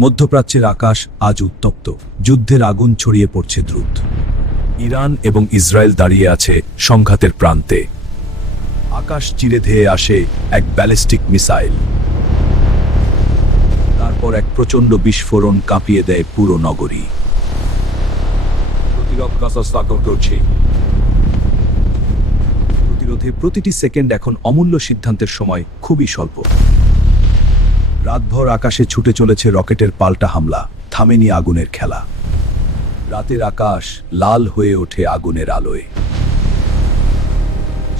মধ্যপ্রাচ্যের আকাশ আজ উত্তপ্ত, যুদ্ধের আগুন ছড়িয়ে পড়ছে দ্রুত। ইরান এবং ইসরায়েল দাঁড়িয়ে আছে সংঘাতের প্রান্তে। আকাশ চিরে ধেয়ে আসে এক ব্যালিস্টিক মিসাইল, তারপর এক প্রচণ্ড বিস্ফোরণ কাঁপিয়ে দেয় পুরো নগরী। প্রতিরোধে প্রতিটি সেকেন্ড এখন অমূল্য সিদ্ধান্তের সময় খুবই স্বল্প। রাতভর আকাশে ছুটে চলেছে রকেটের পাল্টা হামলা, থামেনি আগুনের খেলা। রাতের আকাশ লাল হয়ে ওঠে আগুনের আলোয়।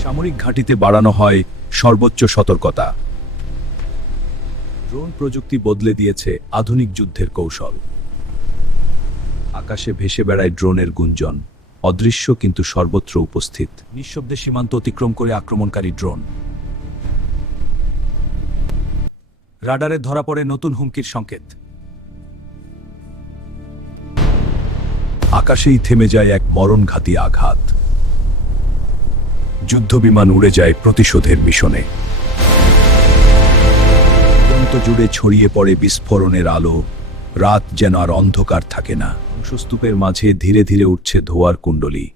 সামরিক ঘাঁটিতে বাড়ানো হয় সর্বোচ্চ সতর্কতা। ড্রোন প্রযুক্তি বদলে দিয়েছে আধুনিক যুদ্ধের কৌশল। আকাশে ভেসে বেড়ায় ড্রোনের গুঞ্জন, অদৃশ্য কিন্তু সর্বত্র উপস্থিত। নিঃশব্দে সীমান্ত অতিক্রম করে আক্রমণকারী ড্রোন। রাডারে ধরা পড়ে নতুন হুমকির সংকেত। আকাশেই থেমে যায় এক মরণঘাতী আঘাত। যুদ্ধবিমান উড়ে যায় প্রতিশোধের মিশনে। প্রান্ত জুড়ে ছড়িয়ে পড়ে বিস্ফোরণের আলো। রাত যেন আর অন্ধকার থাকে না। ধ্বংসস্তূপের মাঝে ধীরে ধীরে উঠছে ধোঁয়ার কুণ্ডলী,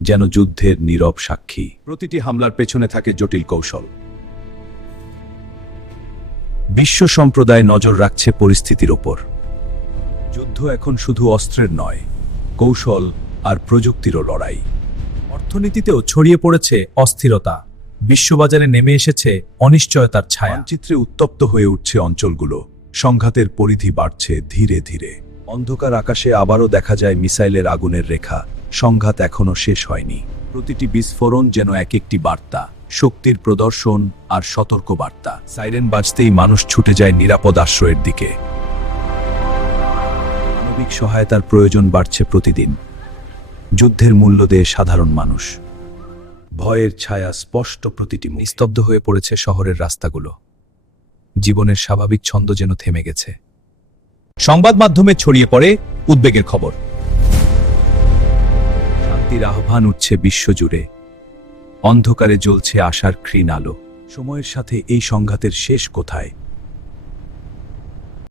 যেন যুদ্ধের নীরব সাক্ষী। প্রতিটি হামলার পেছনে থাকে জটিল কৌশল। বিশ্ব সম্প্রদায় নজর রাখছে পরিস্থিতির ওপর। যুদ্ধ এখন শুধু অস্ত্রের নয়, কৌশল আর প্রযুক্তিরও লড়াই। অর্থনীতিতেও ছড়িয়ে পড়েছে অস্থিরতা। বিশ্ববাজারে নেমে এসেছে অনিশ্চয়তার ছায়া। মানচিত্রে উত্তপ্ত হয়ে উঠছে অঞ্চলগুলো, সংঘাতের পরিধি বাড়ছে ধীরে ধীরে। অন্ধকার আকাশে আবারও দেখা যায় মিসাইলের আগুনের রেখা। সংঘাত এখনো শেষ হয়নি। প্রতিটি বিস্ফোরণ যেন এক একটি বার্তা, শক্তির প্রদর্শন আর সতর্ক বার্তা। সাইরেন বাজতেই মানুষ ছুটে যায় নিরাপদ আশ্রয়ের দিকে। মানবিক সহায়তার প্রয়োজন বাড়ছে প্রতিদিন। যুদ্ধের মূল্য দেয় সাধারণ মানুষ। ভয়ের ছায়া স্পষ্ট প্রতিটি মুখে। নিস্তব্ধ হয়ে পড়েছে শহরের রাস্তাগুলো। জীবনের স্বাভাবিক ছন্দ যেন থেমে গেছে। সংবাদ মাধ্যমে ছড়িয়ে পড়ে উদ্বেগের খবর। শান্তির আহ্বান উঠছে বিশ্বজুড়ে। অন্ধকারে জ্বলছে আশার ক্ষীণ আলো। সময়ের সাথে এই সংঘাতের শেষ কোথায়